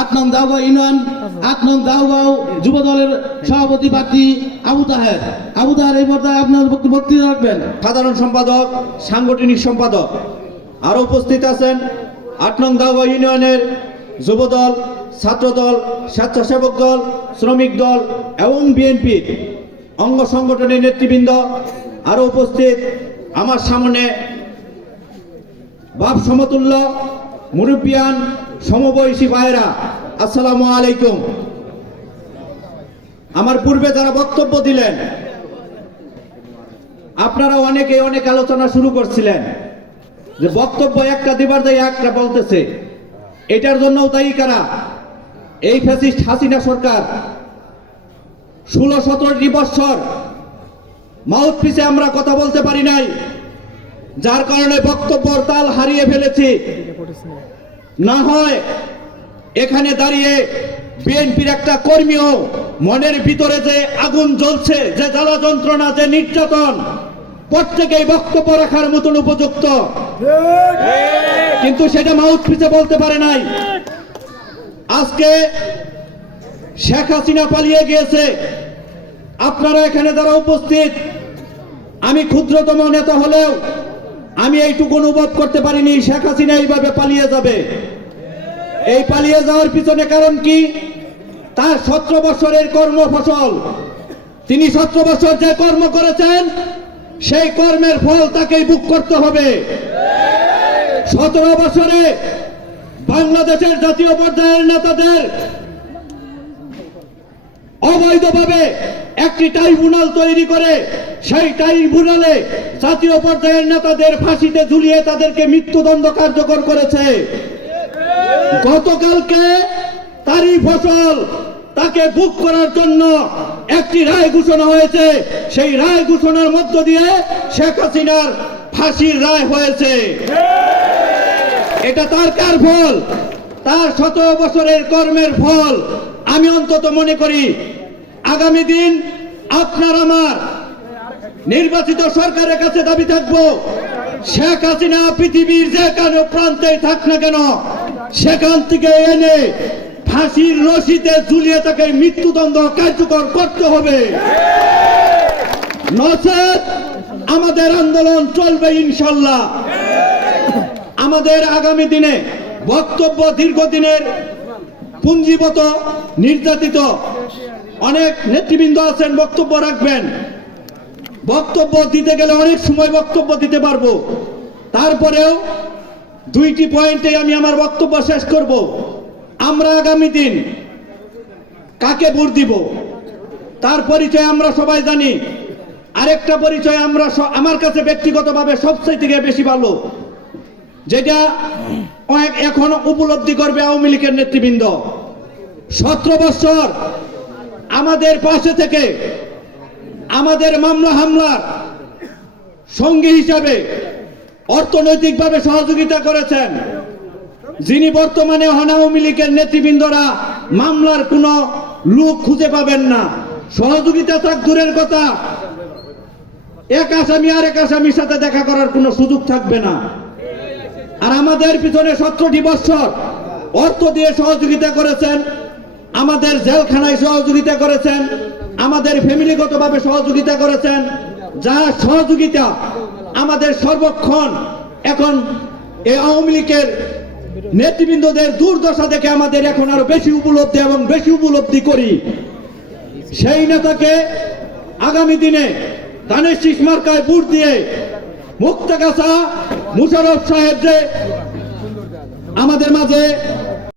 আট নং দাওগাঁও ইউনিয়ন আট নং দাওগাঁও যুব দলের সভাপতি প্রার্থী আবু তাহের। আবু তাহের এই পর্যায়ে আপনার বক্তৃতা রাখবেন। সাধারণ সম্পাদক সাংগঠনিক সম্পাদক আরও উপস্থিত আছেন। আট নং দাওগাঁও ইউনিয়নের যুবদল ছাত্রদল স্বেচ্ছাসেবক দল শ্রমিক দল এবং বিএনপি অঙ্গ সংগঠনের নেতৃবৃন্দ আরও উপস্থিত। আমার সামনে বাপ সমতুল্য মুরব্বিয়ান সমবয়সী ভাইরা আসসালামু আলাইকুম। আমার পূর্বে যারা বক্তব্য দিলেন, আপনারা অনেকে অনেক আলোচনা শুরু করছিলেন যে বক্তব্য একটা দিবার দেয়, একটা বলতেছে। এটার জন্য দায়ী কারা? এই ফ্যাসিস্ট হাসিনা সরকার ষোলো সতেরোটি বৎসর মাউথ পিছে আমরা কথা বলতে পারি নাই, যার কারণে বক্তব্যর তাল হারিয়ে ফেলেছি। না হয় এখানে দাঁড়িয়ে বিএনপির একটা কর্মীও মনের ভিতরে যে আগুন জ্বলছে, যে জ্বালা যন্ত্রণা, যে নির্যাতন, প্রত্যেকেই বক্তব্য রাখার মতন উপযুক্ত। কিন্তু সেটা মাউথ পিছে বলতে পারে নাই। আজকে শেখ হাসিনা পালিয়ে গিয়েছে। আপনারা এখানে যারা উপস্থিত, আমি ক্ষুদ্রতম নেতা হলেও আমি এইটুকু অনুভব করতে পারিনি, শেখ হাসিনা এইভাবে পালিয়ে যাবে। এই পালিয়ে যাওয়ার পিছনে কারণ কি? তার সতেরো বছরের কর্ম ফসল। তিনি সতেরো বছর যে কর্ম করেছেন, সেই কর্মের ফল তাকেই বুক করতে হবে। সতেরো বছরে বাংলাদেশের জাতীয় পর্যায়ের নেতাদের অবৈধভাবে একটি ট্রাইব্যুনাল তৈরি করে, সেই ট্রাইব্যুনালে জাতীয় পর্যায়ের নেতাদের ফাঁসিতে ঝুলিয়ে তাদেরকে মৃত্যুদণ্ড কার্যকর করেছে। গতকালকে তারই ফসল তাকে বুক করার জন্য একটি রায় ঘোষণা হয়েছে। সেই রায় ঘোষণার মধ্য দিয়ে শেখ হাসিনার ফাঁসির রায় হয়েছে। এটা তার কার ফল? তার শত বছরের কর্মের ফল। আমি অন্তত মনে করি আগামী দিন আপনার আমার নির্বাচিত সরকারের কাছে দাবি থাকব। শেখ হাসিনা পৃথিবীর যে কোনো প্রান্তে থাক না কেন, সেখান থেকে এনে ফাঁসির রশিতে ঝুলিয়ে তাকে মৃত্যুদণ্ড কার্যকর করতে হবে। নচেত আমাদের আন্দোলন চলবে ইনশাল্লাহ। আমাদের আগামী দিনে বক্তব্য দীর্ঘদিনের পুঞ্জীবত নির্যাতিত অনেক নেতৃবৃন্দ আছেন, বক্তব্য রাখবেন। বক্তব্য দিতে গেলে অনেক সময় বক্তব্য দিতে পারব। তারপরেও দুইটি পয়েন্টে আমি আমার বক্তব্য শেষ করব। আমরা আগামী দিন কাকে ভোট দিব? তার পরিচয় আমরা সবাই জানি। আরেকটা পরিচয় আমরা আমার কাছে ব্যক্তিগতভাবে সবচেয়ে থেকে বেশি ভালো। যেটা এখন উপলব্ধি করবে আওয়ামী লীগের নেতৃবৃন্দ। সতেরো বছর আমাদের পাশে থেকে আমাদের মামলা হামলার সঙ্গী হিসাবে অর্থনৈতিকভাবে সহযোগিতা করেছেন যিনি বর্তমানে আওয়ামী লীগের নেতৃবৃন্দরা মামলার কোনো লোক খুঁজে পাবেন না। সহযোগিতা থাক, দূরের কথা। এক আসামি আর এক আসামির সাথে দেখা করার কোনো সুযোগ থাকবে না। আর আমাদের পিছনে সতেরোটি বছর অর্থ দিয়ে সহযোগিতা করেছেন আমাদের জেলখানায় সহযোগিতা করেছেন, আমাদের ফ্যামিলিগতভাবে সহযোগিতা করেছেন। যা সহযোগিতা আমাদের সর্বক্ষণ এখন এই আওয়ামী লীগের নেতৃবৃন্দদের দুর্দশা দেখে আমাদের এখন আরও বেশি উপলব্ধি এবং বেশি উপলব্ধি করি। সেই নেতাকে আগামী দিনে ধানের শীষ মার্কায় বুট দিয়ে মুক্তাগাছা মুশারফ সাহেব যে আমাদের মাঝে